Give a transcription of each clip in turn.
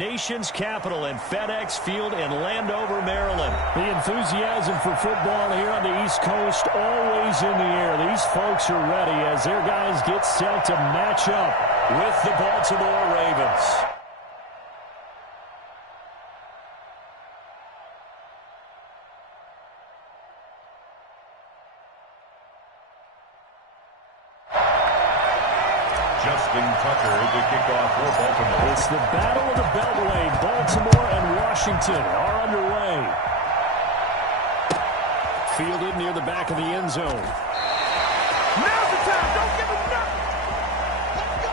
nation's capital in FedEx Field in Landover, Maryland. The enthusiasm for football here on the East Coast always in the air. These folks are ready as their guys get set to match up with the Baltimore Ravens. The kickoff for Baltimore. It's the Battle of the Beltway. Baltimore and Washington are underway. Fielded near the back of the end zone. Now's the time. Don't give him nothing. Let's go.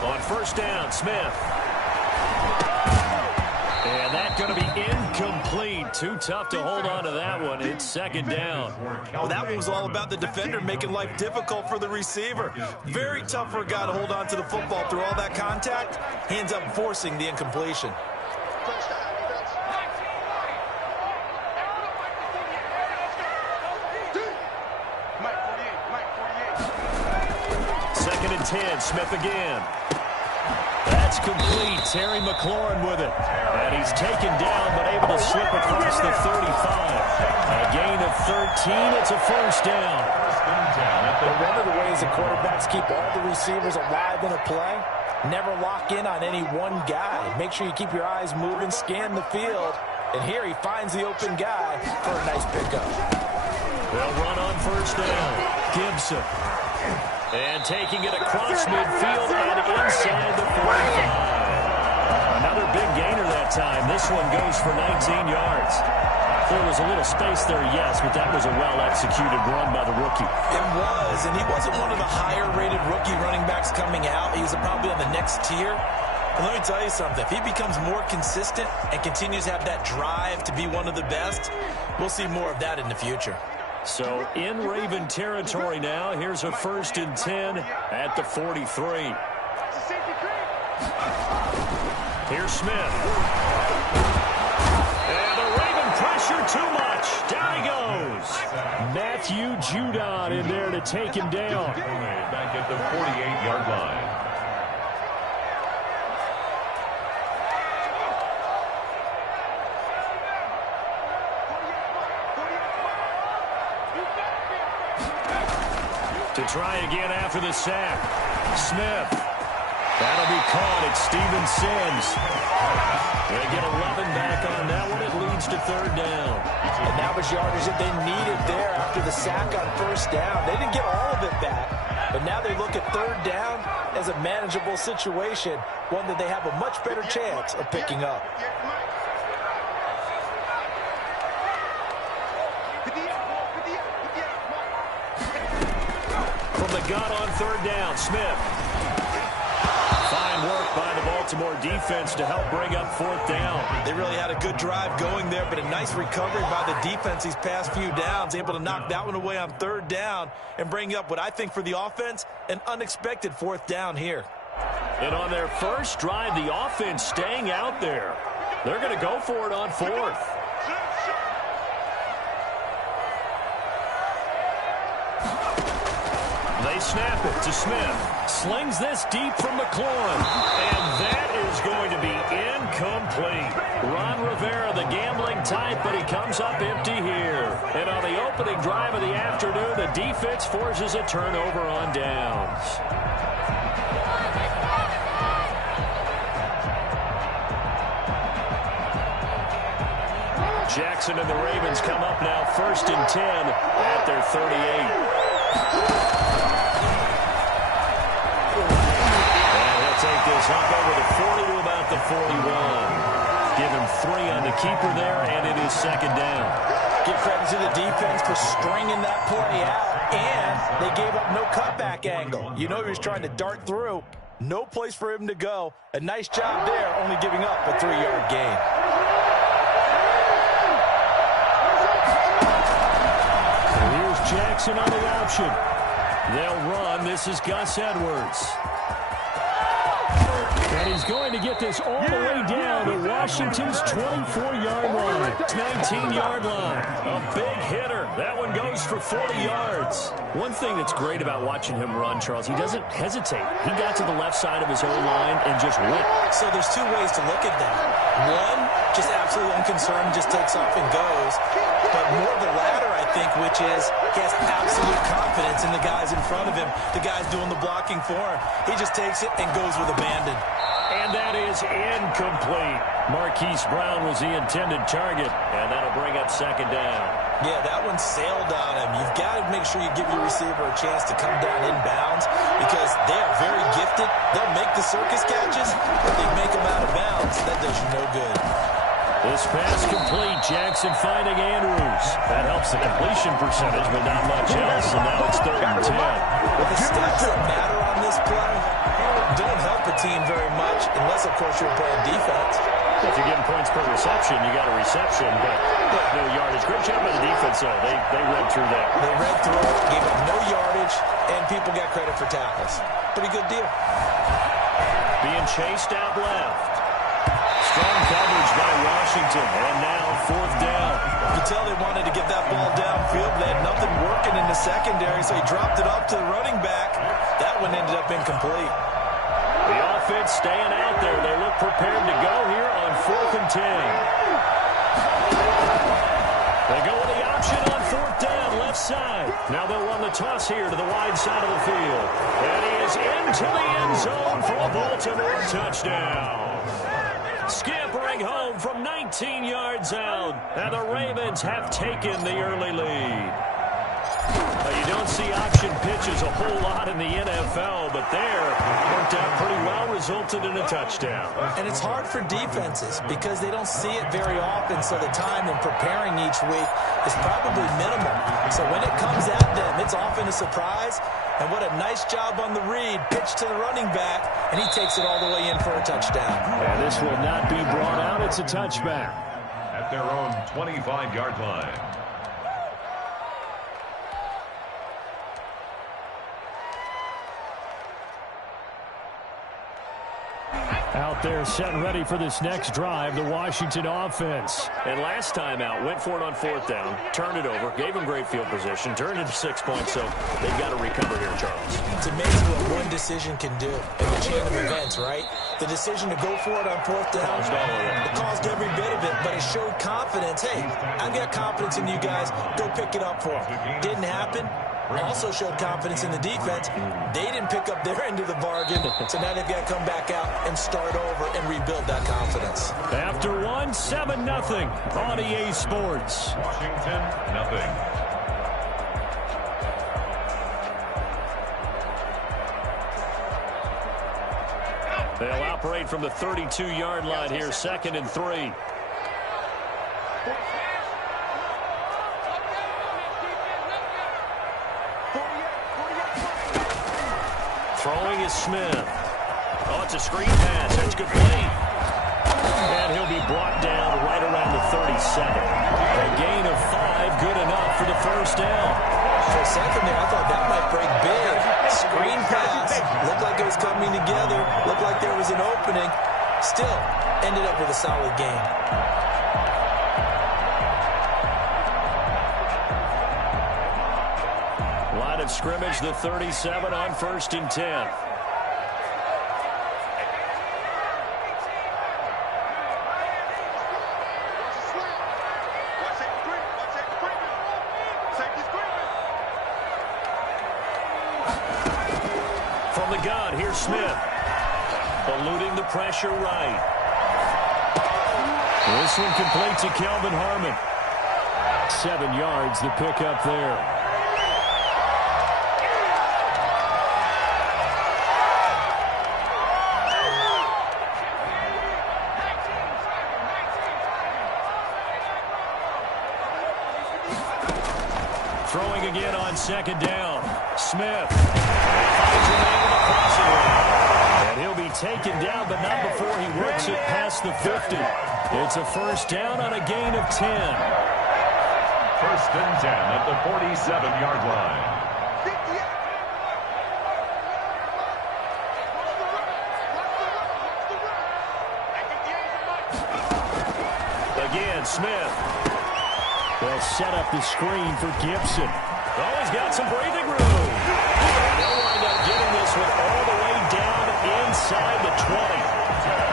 On first down, Smith. And that's going to be incomplete. Too tough to hold on to that one. It's second down. Well, that one was all about the defender making life difficult for the receiver. Very tough for a guy to hold on to the football through all that contact. Hands up, forcing the incompletion. Second and 10, Smith again. That's complete. Terry McLaurin with it. And he's taken down, but able to slip across the 35. A gain of 13. It's a first down. One of the ways the quarterbacks keep all the receivers alive in a play, never lock in on any one guy. Make sure you keep your eyes moving, scan the field. And here he finds the open guy for a nice pickup. They'll run on first down. Gibson. And taking it across midfield and inside the 45. Another big gainer that time. This one goes for 19 yards. There was a little space there, yes, but that was a well-executed run by the rookie. It was, and he wasn't one of the higher-rated rookie running backs coming out. He was probably on the next tier. And let me tell you something. If he becomes more consistent and continues to have that drive to be one of the best, we'll see more of that in the future. So in Raven territory now. Here's a first and 10 at the 43. Here's Smith. And the Raven pressure too much. Down he goes. Matthew Judon in there to take him down. Back at the 48-yard line. To try again after the sack. Smith. That'll be caught. It's Steven Sims. They get 11 back on that one. It leads to third down. And that was yardage that they needed there after the sack on first down. They didn't get all of it back, but now they look at third down as a manageable situation, one that they have a much better chance of picking up. From the gun on third down, Smith. Fine work by the Baltimore defense to help bring up fourth down. They really had a good drive going there, but a nice recovery by the defense these past few downs, able to knock that one away on third down and bring up what I think for the offense, an unexpected fourth down here. And on their first drive, the offense staying out there. They're going to go for it on fourth. They snap it to Smith. Slings this deep from McLaurin. And that is going to be incomplete. Ron Rivera, the gambling type, but he comes up empty here. And on the opening drive of the afternoon, the defense forces a turnover on downs. Jackson and the Ravens come up now first and 10 at their 38. Take this up over the 40 to about the 41. Give him 3 on the keeper there, and it is second down. Give credit to the defense for stringing that play out, and they gave up no cutback angle. You know he was trying to dart through. No place for him to go. A nice job there, only giving up a 3-yard gain. And here's Jackson on the option. They'll run. This is Gus Edwards. And he's going to get this all the way down to Washington's 24-yard line. 19-yard line. A big hitter. That one goes for 40 yards. One thing that's great about watching him run, Charles, he doesn't hesitate. He got to the left side of his own line and just went. So there's two ways to look at that. One, just absolutely unconcerned, just takes off and goes. But more the latter, I think, which is he has absolute confidence in the guys in front of him, the guys doing the blocking for him. He just takes it and goes with abandon. And that is incomplete. Marquise Brown was the intended target, and that'll bring up second down. Yeah, that one sailed on him. You've got to make sure you give your receiver a chance to come down inbounds because they are very gifted. They'll make the circus catches, but they make them out of bounds. That does you no good. This pass complete. Jackson finding Andrews. That helps the completion percentage, but not much else, and now it's 3rd and 10. Well, the stats that matter on this play don't help a team very much unless, of course, you're playing defense. If you're getting points per reception, you got a reception, but no yardage. Great job by the defense, though. They read through that. They read through it, gave up no yardage, and people got credit for tackles. Pretty good deal. Being chased out left. Strong coverage by Washington, and now 4th down. You can tell they wanted to get that ball downfield. They had nothing working in the secondary, so he dropped it up to the running back. That one ended up incomplete. The offense staying out there. They look prepared to go here on 4th and 10. They go with the option on 4th down, left side. Now they'll run the toss here to the wide side of the field. And he is into the end zone for a Baltimore touchdown. Scampering home from 19 yards out. And the Ravens have taken the early lead. You don't see option pitches a whole lot in the NFL, but there worked out pretty well, resulted in a touchdown. And it's hard for defenses because they don't see it very often, so the time in preparing each week is probably minimal. So when it comes at them, it's often a surprise. And what a nice job on the read. Pitch to the running back, and he takes it all the way in for a touchdown. And this will not be brought out. It's a touchback. At their own 25-yard line. Out there set and ready for this next drive, the Washington offense. And last time out, went for it on 4th down, turned it over, gave them great field position, turned it to 6 points, so they've got to recover here, Charles. It's amazing what one decision can do in the chain of events, right? The decision to go for it on 4th down, it caused every bit of it, but it showed confidence. Hey, I've got confidence in you guys. Go pick it up for them. Didn't happen. Also showed confidence in the defense. They didn't pick up their end of the bargain, so now they've got to come back out and start over and rebuild that confidence. After 7-0 on EA Sports. Washington, nothing. They'll operate from the 32-yard line here, 2nd and 3. Throwing is Smith. Oh, it's a screen pass. That's complete. And he'll be brought down right around the 37. A gain of 5, good enough for the 1st down. For a second there, I thought that might break big. Screen pass. Looked like it was coming together. Looked like there was an opening. Still, ended up with a solid gain. Line of scrimmage, the 37 on 1st and 10. From the gun, here's Smith. Eluding the pressure right. This one complete to Kelvin Harmon. 7 yards, the pickup there. Throwing again on 2nd down. Smith. And he'll be taken down, but not before he works it past the 50. It's a 1st down on a gain of 10. 1st and 10 at the 47-yard line. again. Smith. They'll set up the screen for Gibson. Oh, he's got some breathing room. They'll wind up getting this one all the way down inside the 20.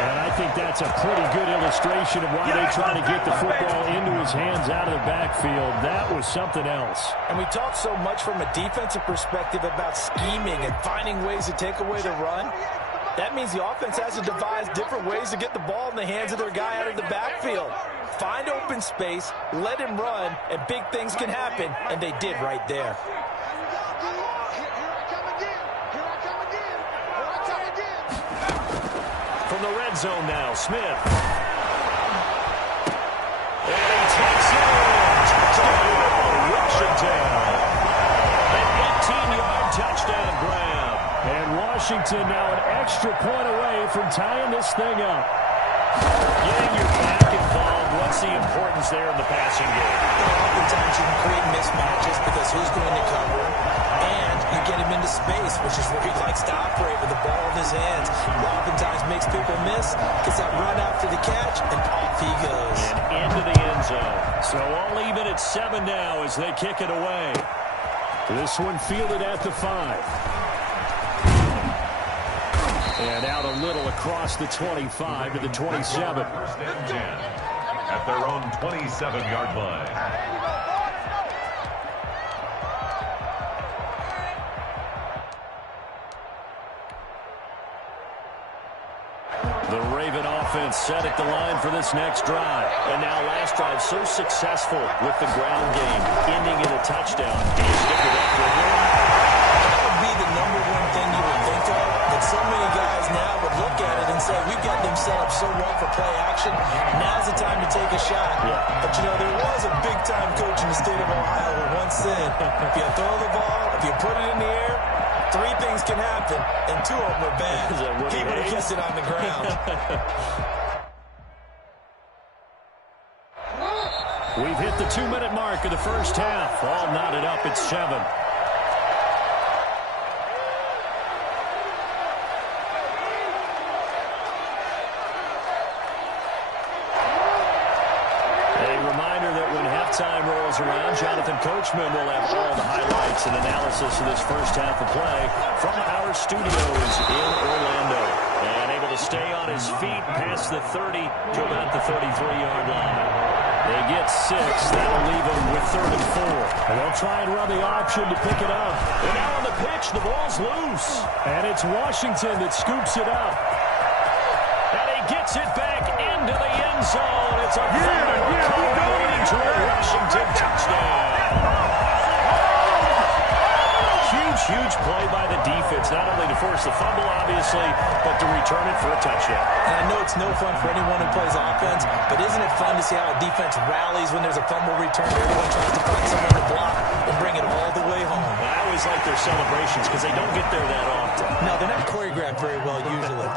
And I think that's a pretty good illustration of why they try to get the football into his hands out of the backfield. That was something else. And we talk so much from a defensive perspective about scheming and finding ways to take away the run. That means the offense has to devise different ways to get the ball in the hands of their guy out of the backfield. Find open space, let him run, and big things can happen, and they did right there. From the red zone now, Smith. And he takes it in. Touchdown, Washington. An 18-yard touchdown grab. And Washington now an extra point away from tying this thing up. Getting your back involved, what's the importance there in the passing game? Oftentimes you can create mismatches because who's going to cover him? And you get him into space, which is where he likes to operate with the ball in his hands. Oftentimes makes people miss, gets that run after the catch, and off he goes. And into the end zone. So all even at 7 now as they kick it away. This one fielded at the 5. And out a little across the 25 to the 27. First and 10 at their own 27-yard line. The Raven offense set at the line for this next drive. And now last drive so successful with the ground game, ending in a touchdown. Can you stick with that for a minute? That would be the number one thing you would think of. That so many guys now would look at it and say, we've got them set up so well for play action. Now's the time to take a shot. Yeah. But, you know, there was a big-time coach in the state of Ohio who once said, if you throw the ball, if you put it in the air, 3 things can happen, and 2 of them are bad. He would have kept it on the ground. We've hit the 2-minute mark of the first half. All knotted up at 7. Time rolls around. Jonathan Coachman will have all the highlights and analysis of this first half of play from our studios in Orlando. And able to stay on his feet past the 30 to about the 33-yard line. They get 6. That'll leave them with 3rd and 4. And they'll try and run the option to pick it up. And now on the pitch, the ball's loose. And it's Washington that scoops it up. And he gets it back into the end zone. It's a fumble recovery leading to a Washington touchdown. Huge play by the defense, not only to force the fumble, obviously, but to return it for a touchdown. And I know it's no fun for anyone who plays offense, but isn't it fun to see how a defense rallies when there's a fumble return? Everyone tries to find someone to block and bring it all the way home. I always like their celebrations because they don't get there that often. No, they're not choreographed very well usually.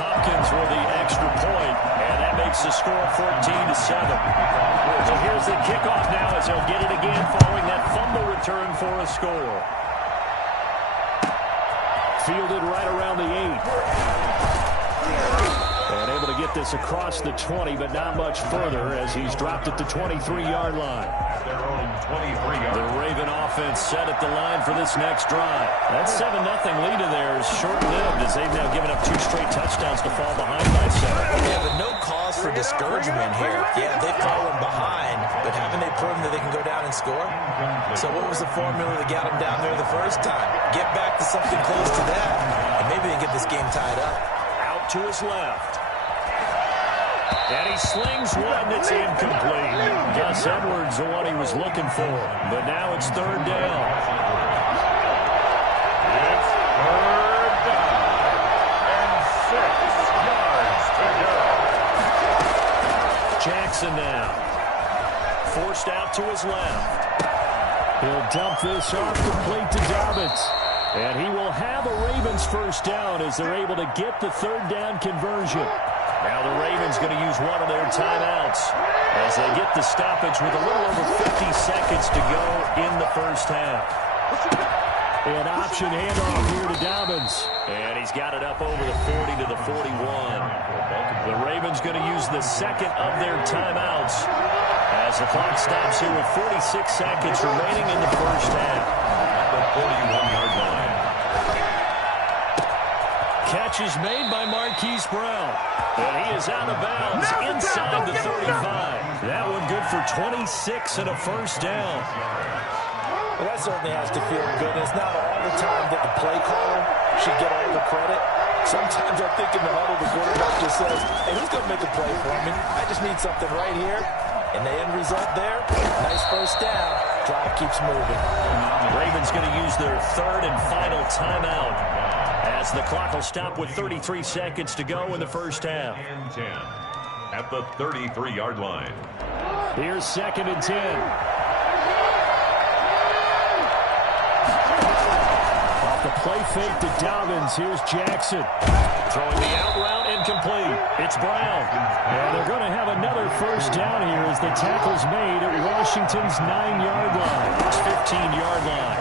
Hopkins with the extra point, and that makes the score 14-7. So here's the kickoff now as they'll get it again following that fumble return for a score. Fielded right around the 8. And able to get this across the 20, but not much further as he's dropped at the 23-yard line. At their own 23-yard The Raven offense set at the line for this next drive. That 7-0 lead of theirs short-lived as they've now given up 2 straight touchdowns to fall behind by 7. Yeah, but no cause for discouragement here. Yeah, they've fallen behind, but haven't they proven that they can go down and score? So what was the formula that got them down there the first time? Get back to something close to that, and maybe they can get this game tied up. Out to his left. And he slings one that's incomplete. Gus Edwards, the one he was looking for. But now it's 3rd down. It's 3rd down and 6 yards to go. Jackson now. Forced out to his left. He'll dump this off complete to Dobbins. And he will have a Ravens first down as they're able to get the 3rd down conversion. Now the Ravens going to use one of their timeouts as they get the stoppage with a little over 50 seconds to go in the first half. An option handoff here to Dobbins. And he's he's got it up over the 40 to the 41. The Ravens going to use the second of their timeouts as the clock stops here with 46 seconds remaining in the first half. At the 41-yard line. Catch is made by Marquise Brown. And he is out of bounds inside the 35. That one good for 26 and a first down. Well, that certainly has to feel good. It's not all the time that the play caller should get all the credit. Sometimes I think in the huddle, the quarterback just says, hey, who's going to make a play for me? I just need something right here. And the end result there, nice first down. Drive keeps moving. Ravens going to use their third and final timeout as the clock will stop with 33 seconds to go in the first half. And 10 at the 33-yard line. Here's second and 10. Off the play fake to Dobbins. Here's Jackson. Throwing the out route incomplete. It's Brown. And they're going to have another first down here as the tackle's made at Washington's 9-yard line. It's 15-yard line.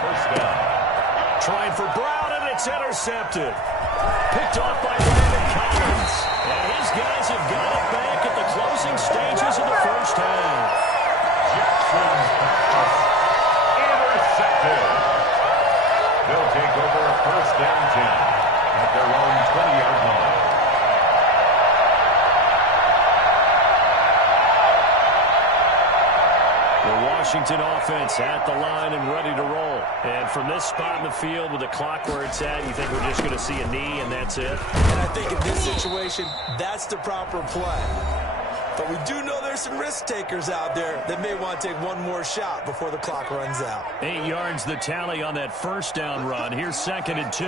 First down. Trying for Brown, and it's intercepted. Picked off by Brandon Collins. And his guys have got it back at the closing stages of the first half. Jackson's pass. Intercepted. They'll take over first down 10 at their own 20-yard line. The Washington offense at the line and ready to roll. And from this spot in the field with the clock where it's at, you think we're just going to see a knee and that's it? And I think in this situation, that's the proper play. But we do know there's some risk takers out there that may want to take one more shot before the clock runs out. 8 yards the tally on that first down run. Here's second and 2.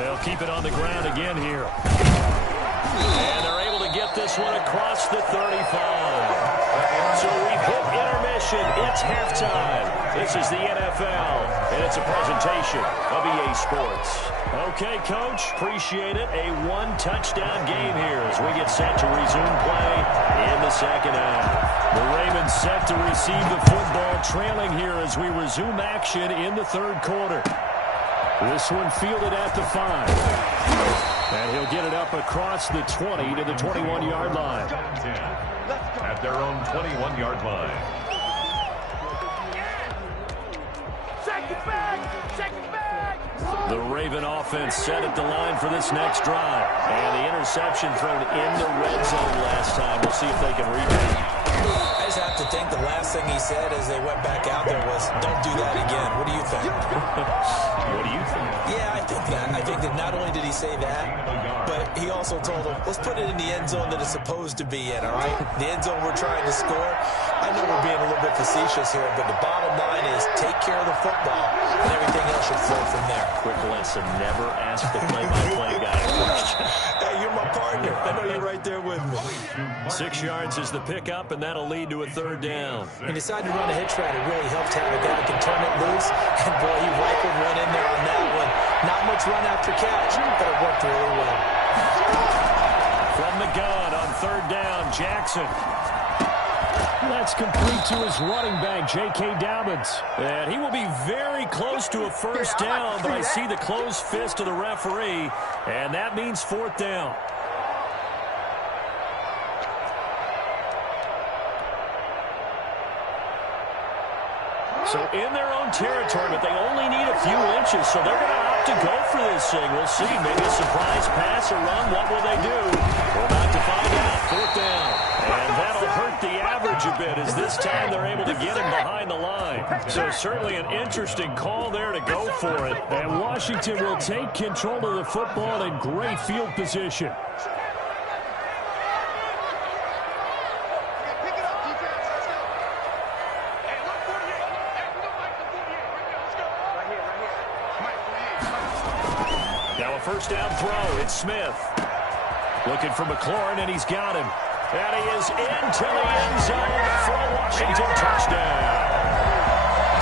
They'll keep it on the ground again here. And they're able to get this one across the 35. So we've hit intermission. It's halftime. This is the NFL, and it's a presentation of EA Sports. Okay, Coach, appreciate it. A one-touchdown game here as we get set to resume play in the second half. The Ravens set to receive the football, trailing here as we resume action in the third quarter. This one fielded at the 5. And he'll get it up across the 20 to the 21-yard line. At their own 21-yard line. The Raven offense set at the line for this next drive. And the interception thrown in the red zone last time. We'll see if they can rebound. I just have to think the last thing he said as they went back out there was, don't do that again. What do you think? What do you think? Yeah, I think that. I think that not only did he say that, but he also told them, let's put it in the end zone that it's supposed to be in, all right? The end zone we're trying to score. I know we're being a little bit facetious here, but the bottom line is take care of the football, and everything else should flow from there. Quick lesson, never ask the play-by-play guy a question. Hey, you're my partner. I know you're right there with me. 6 yards is the pickup, and that'll lead to a third down. He decided to run a hitch route. It really helped to have a guy who can turn it loose. And, boy, he rifled one in there on that one. Not much run after catch, but it worked really well. From the gun on third down, Jackson. That's complete to his running back, J.K. Dobbins. And he will be very close to a first down, but I see the closed fist of the referee, and that means fourth down. So in their own territory, but they only need a few inches, so they're going to opt to go for this thing. We'll see. Maybe a surprise pass or run. What will they do? We're about to find out. Fourth down. And that'll hurt the average a bit as this time they're able to get him behind the line. So certainly an interesting call there to go for it. And Washington will take control of the football in great field position. Now a first down throw. It's Smith. Looking for McLaurin, and he's got him. And he is into the end zone for a Washington touchdown.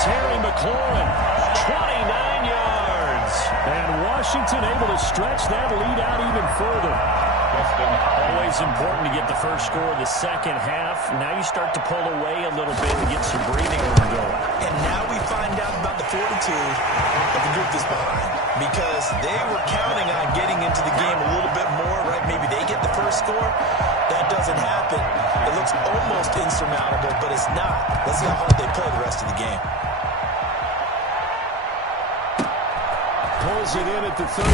Terry McLaurin, 29 yards. And Washington able to stretch that lead out even further. Always important to get the first score of the second half. Now you start to pull away a little bit and get some breathing room going. And now we find out about the fortitude of the group leave this behind because they were counting on getting into the game a little bit more, right? Maybe they get the first score. That doesn't happen. It looks almost insurmountable, but it's not. Let's see how hard they play the rest of the game. Pulls it in at the 13.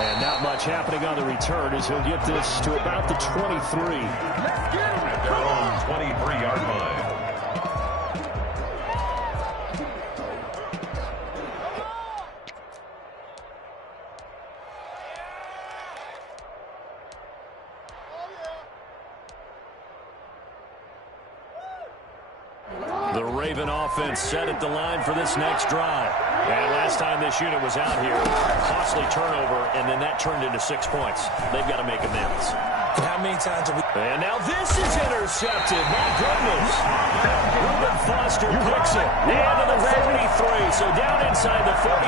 And not much happening on the return as he'll get this to about the 23. At their own 23-yard line. The Raven offense set at the line for this next drive. And last time this unit was out here, costly turnover, and then that turned into 6 points. They've got to make amends. And how many times have we... And now this is intercepted. My goodness. Reuben Foster picks it. And to the 43. So down inside the 45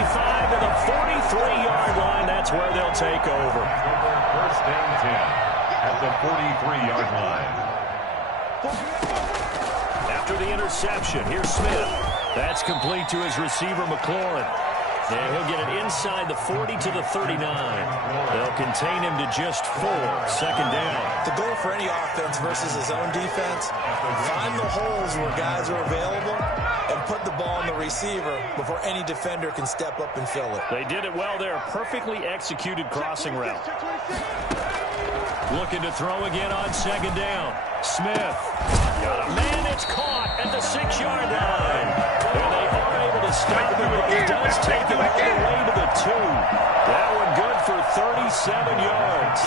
to the 43-yard line. That's where they'll take over. First and 10 at the 43-yard line. After the interception, here's Smith. That's complete to his receiver, McLaurin. And he'll get it inside the 40 to the 39. They'll contain him to just 4. Second down. The goal for any offense versus his own defense, find the holes where guys are available and put the ball in the receiver before any defender can step up and fill it. They did it well there. Perfectly executed crossing route. Looking to throw again on second down. Smith. Got a man. It's caught at the 6-yard line. And they are able to stop him, but he does take it all the way to the 2. That one good for 37 yards.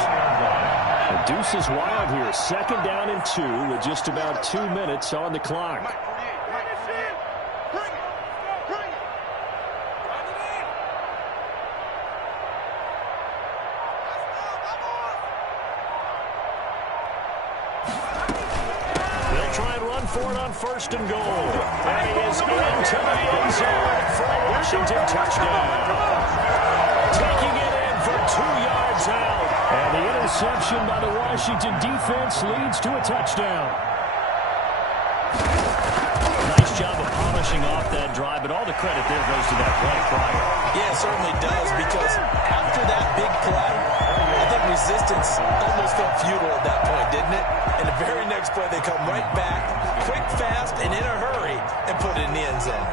The deuce is wild here. Second down and 2 with just about 2 minutes on the clock. For it on first and goal. And he is into the end zone for a Washington touchdown. Taking it in for 2 yards out. And the interception by the Washington defense leads to a touchdown. Nice job of polishing off that drive, but all the credit there goes to that play prior. Yeah, it certainly does, because after that big play, I think resistance almost felt futile at that point, didn't it? And the very next play, they come right back, quick, fast, and in a hurry, and put it in the end zone.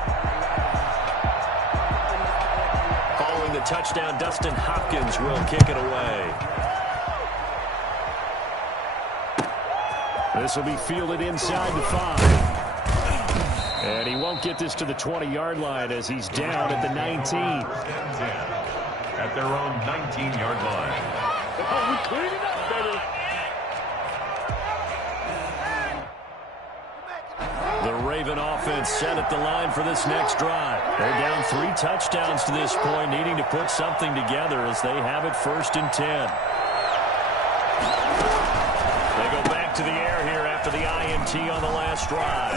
Following the touchdown, Dustin Hopkins will kick it away. This will be fielded inside the 5. And he won't get this to the 20-yard line as he's down at the 19. At their own 19-yard line. Oh, we cleaned it up, baby. The Raven offense set at the line for this next drive. They're down 3 touchdowns to this point, needing to put something together as they have it first and 10. They go back to the air here after the INT on the last drive.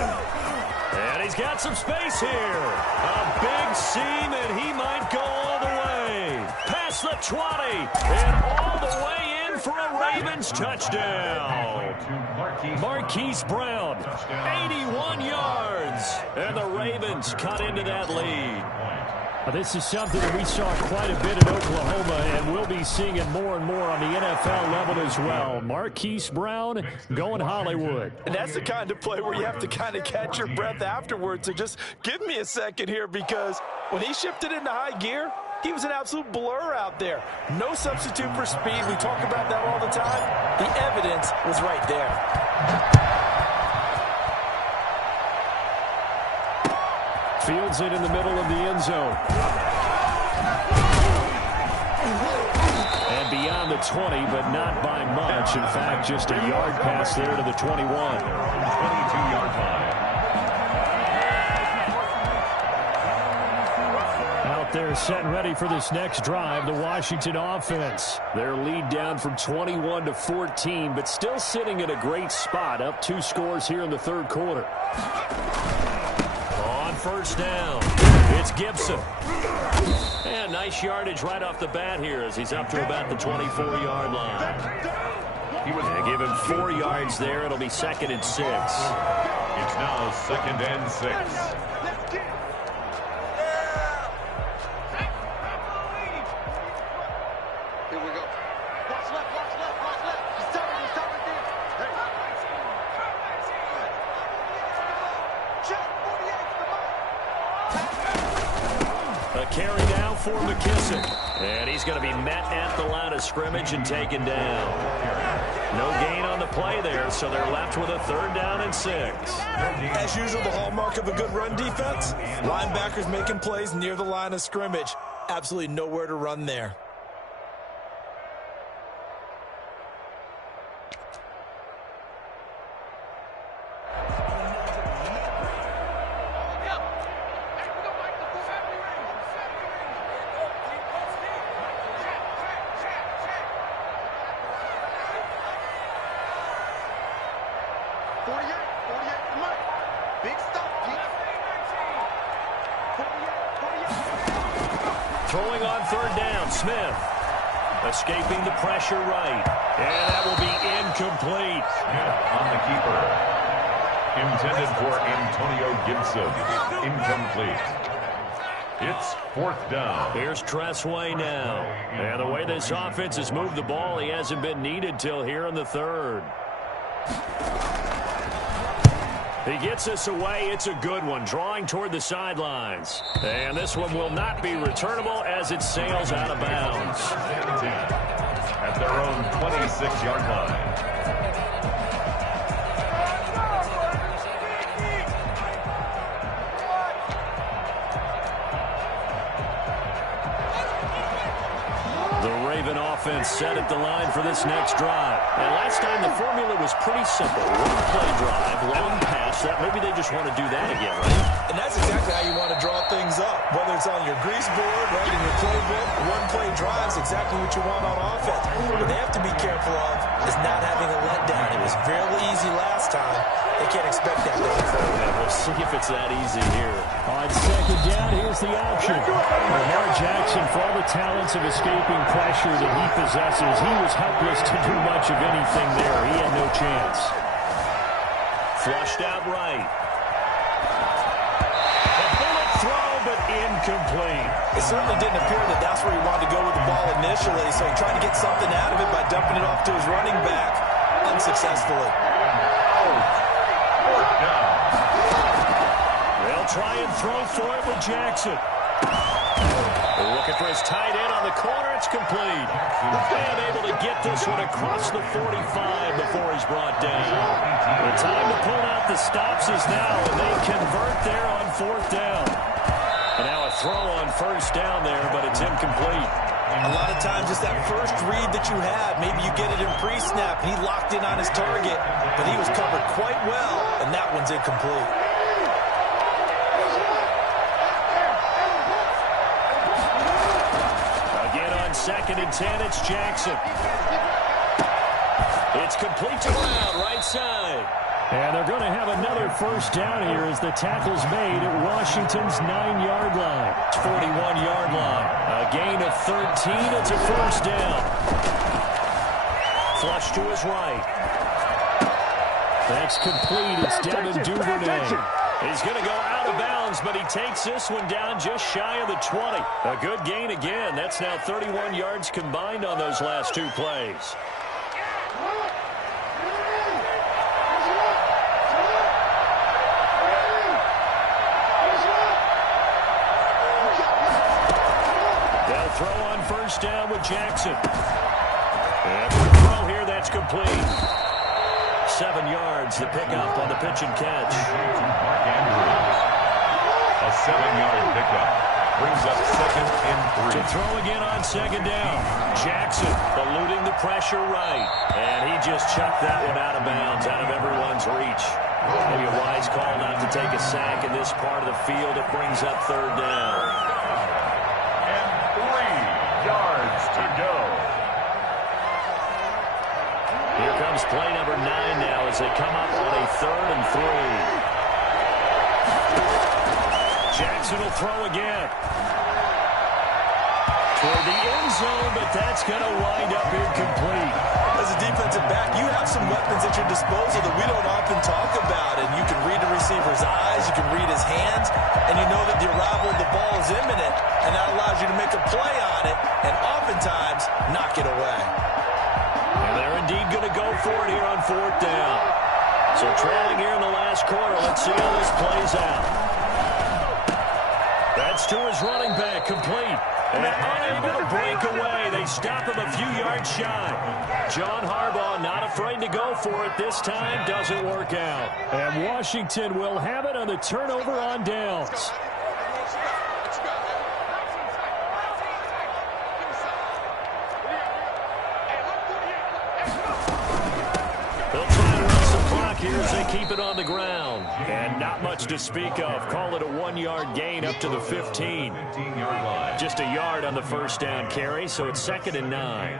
And he's got some space here. A big seam, and he might go all the way. Past the 20, and all the way in for a Ravens touchdown. Marquise Brown, 81 yards. And the Ravens cut into that lead. This is something that we saw quite a bit in Oklahoma, and we'll be seeing it more and more on the NFL level as well. Marquise Brown going Hollywood. And that's the kind of play where you have to kind of catch your breath afterwards and just give me a second here, because when he shifted into high gear, he was an absolute blur out there. No substitute for speed. We talk about that all the time. The evidence was right there. Fields it in the middle of the end zone. And beyond the 20, but not by much. In fact, just a yard pass there to the 21. 22-yard line. Out there set and ready for this next drive, the Washington offense. Their lead down from 21 to 14, but still sitting at a great spot, up 2 scores here in the third quarter. First down. It's Gibson. And nice yardage right off the bat here as he's up to about the 24-yard line. They give him 4 yards there. It'll be 2nd and 6. It's now 2nd and 6. A carry now for McKissick. And he's going to be met at the line of scrimmage and taken down. No gain on the play there, so they're left with a 3rd down and 6. As usual, the hallmark of a good run defense, linebackers making plays near the line of scrimmage. Absolutely nowhere to run there. Throwing on 3rd down, Smith. Escaping the pressure right. And that will be incomplete. Smith on the keeper. Intended for Antonio Gibson. Incomplete. It's 4th down. Here's Tressway now. And the way this offense has moved the ball, he hasn't been needed till here in the 3rd. He gets this away. It's a good one, drawing toward the sidelines. And this one will not be returnable as it sails out of bounds. At their own 26-yard line. Offense set at the line for this next drive. And last time the formula was pretty simple. One play drive, long pass. That maybe they just want to do that again, right? And that's exactly how you want to draw things up. Whether it's on your grease board, right, in your playbook, one play drive is exactly what you want on offense. What they have to be careful of is not having a letdown. It was fairly easy last time. They can't expect that going forward. Yeah, we'll see if it's that easy here. On 2nd down, here's the option. Lamar Jackson, for all the talents of escaping pressure that he possesses, he was helpless to do much of anything there. He had no chance. Flushed out right. A bullet throw, but incomplete. It certainly didn't appear that that's where he wanted to go with the ball initially, so he tried to get something out of it by dumping it off to his running back unsuccessfully. They'll try and throw for it with Jackson. They're looking for his tight end on the corner. It's complete. And able to get this one across the 45 before he's brought down. The time to pull out the stops is now, and they convert there on 4th down. And now a throw on 1st down there, but it's incomplete. A lot of times it's that first read that you have. Maybe you get it in pre-snap, and he locked in on his target, but he was covered quite well, and that one's incomplete. Again on 2nd and 10, it's Jackson. It's complete to Brown, right side. And they're going to have another 1st down here as the tackle's made at Washington's 9-yard line. 41-yard line. A gain of 13. It's a 1st down. Flush to his right. That's complete. It's Devin Duvernay. He's going to go out of bounds, but he takes this one down just shy of the 20. A good gain again. That's now 31 yards combined on those last 2 plays. Throw on 1st down with Jackson. And the throw here, that's complete. 7 yards, the pickup on the pitch and catch. Mark Andrews. A 7-yard pickup. Brings up 2nd and 3. To throw again on 2nd down. Jackson eluding the pressure right. And he just chucked that one out of bounds, out of everyone's reach. Maybe a wise call not to take a sack in this part of the field. It brings up 3rd down. Yards to go. Here comes play number 9 now as they come up on a 3rd and 3. Jackson will throw again. Toward the end zone, but that's going to wind up incomplete. As a defensive back, you have some weapons at your disposal that we don't often talk about. And you can read the receiver's eyes, you can read his hands, and you know that the arrival of the ball is imminent, and that allows you to make a play on it, and oftentimes knock it away. And they're indeed going to go for it here on 4th down. So trailing here in the last quarter, let's see how this plays out. That Gets to his running back, complete. And unable to break away. They stop him a few yards shy. John Harbaugh not afraid to go for it this time. Doesn't work out. And Washington will have it on the turnover on downs. They'll try to run some clock here as they keep it on the ground. And not much to speak of. Call it a 1-yard gain up to the 15. Just a yard on the first down carry, so it's 2nd and 9.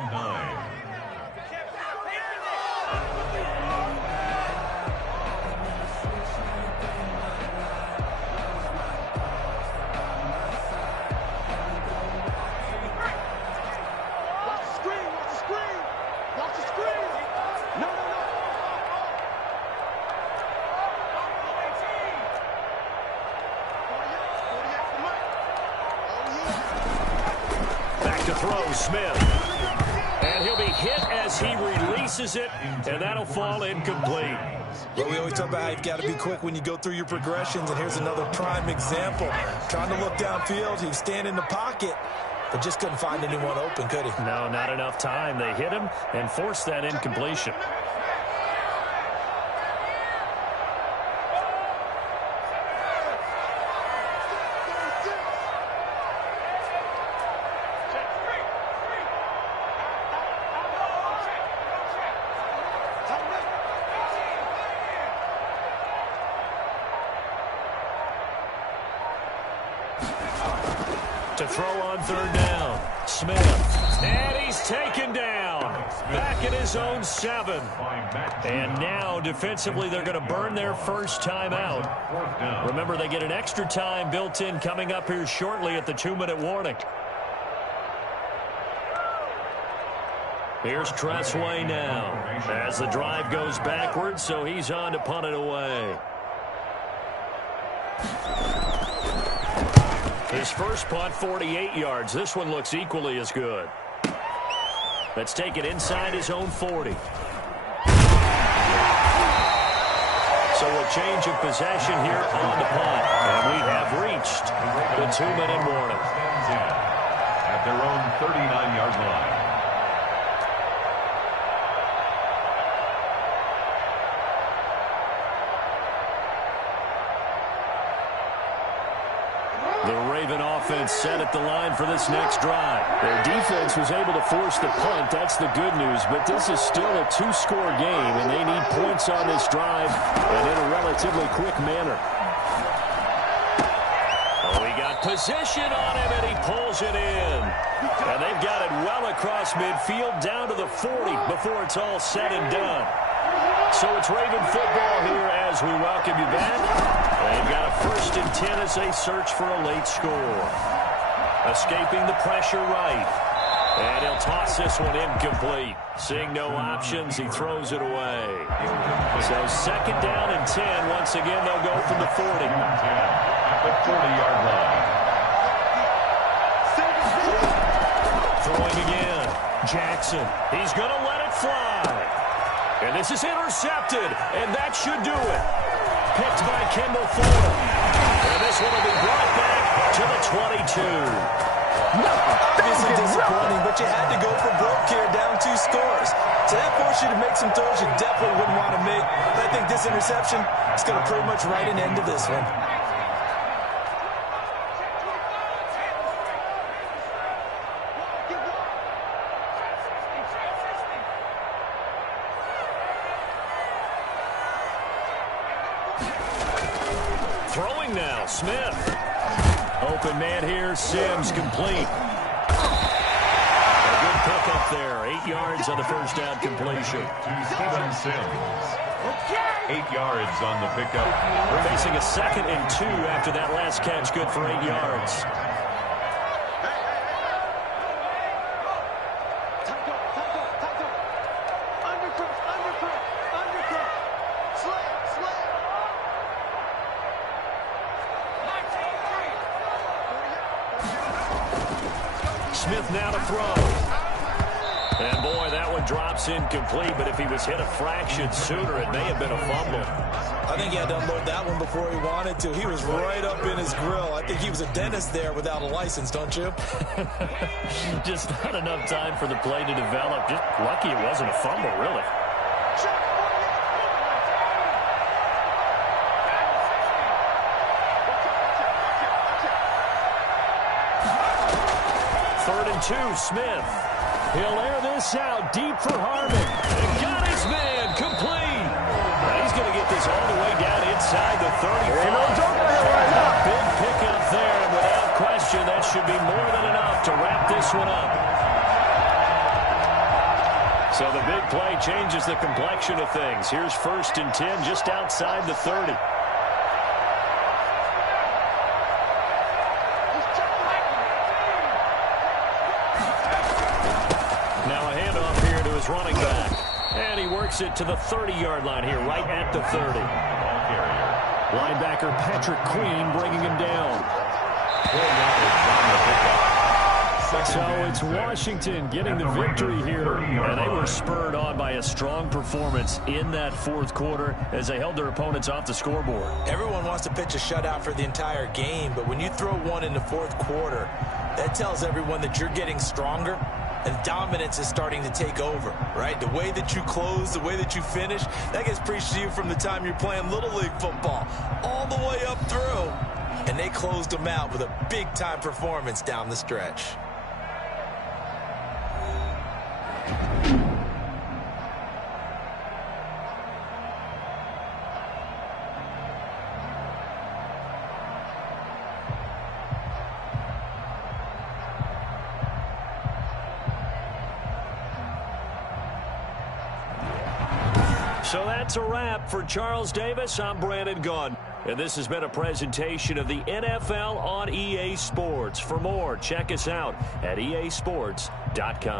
Smith. And he'll be hit as he releases it, and that'll fall incomplete. Well, we always talk about how you've got to be quick when you go through your progressions, and here's another prime example. Trying to look downfield, he was standing in the pocket, but just couldn't find anyone open, could he? No, not enough time. They hit him and forced that incompletion. To throw on 3rd down. Smith. And he's taken down. Back at his own 7. And now, defensively, they're going to burn their first time out. Remember, they get an extra time built in coming up here shortly at the 2-minute warning. Here's Tressway now as the drive goes backwards, so he's on to punt it away. His first punt, 48 yards. This one looks equally as good. Let's take it inside his own 40. So a change of possession here on the punt. And we have reached the 2-minute warning. At their own 39-yard line. The Raven offense set at the line for this next drive. Their defense was able to force the punt. That's the good news. But this is still a 2-score game, and they need points on this drive and in a relatively quick manner. Oh, he got position on him, and he pulls it in. And they've got it well across midfield down to the 40 before it's all said and done. So it's Raven football here as we welcome you back. They've got a 1st and 10 as they search for a late score. Escaping the pressure right. And he'll toss this one incomplete. Seeing no options, he throws it away. So 2nd down and 10. Once again, they'll go from the 40. At the 40-yard line. Throwing again. Jackson. He's going to let it fly. And this is intercepted, and that should do it. Picked by Kendall Fuller. And this one will be brought back to the 22. Obviously disappointing, but you had to go for broke here, down 2 scores. So that forced you to make some throws you definitely wouldn't want to make. But I think this interception is going to pretty much write an end to this one. Throwing now, Smith. Open man here, Sims complete. A good pick up there, 8 yards on the first down completion. To Steven Sims. 8 yards on the pickup. Facing a 2nd and 2 after that last catch, good for 8 yards. Smith now to throw. And boy, that one drops incomplete, but if he was hit a fraction sooner, it may have been a fumble. I think he had to unload that one before he wanted to. He was right up in his grill. I think he was a dentist there without a license, don't you? Just not enough time for the play to develop. Just lucky it wasn't a fumble, really. Third and 2, Smith. He'll air this out deep for Harmon. And got his man complete. And he's going to get this all the way down inside the 35. Big pickup there, and without question, that should be more than enough to wrap this one up. So the big play changes the complexion of things. Here's 1st and 10 just outside the 30. Now a handoff here to his running back. And he works it to the 30-yard line here, right at the 30. Linebacker Patrick Queen bringing him down. So it's Washington getting the victory here, and they were spurred on by a strong performance in that 4th quarter as they held their opponents off the scoreboard. Everyone wants to pitch a shutout for the entire game, but when you throw one in the 4th quarter, that tells everyone that you're getting stronger and dominance is starting to take over, right? The way that you close, the way that you finish, that gets preached to you from the time you're playing Little League football all the way up through. And they closed them out with a big-time performance down the stretch. So that's a wrap for Charles Davis. I'm Brandon Gaudin. And this has been a presentation of the NFL on EA Sports. For more, check us out at easports.com.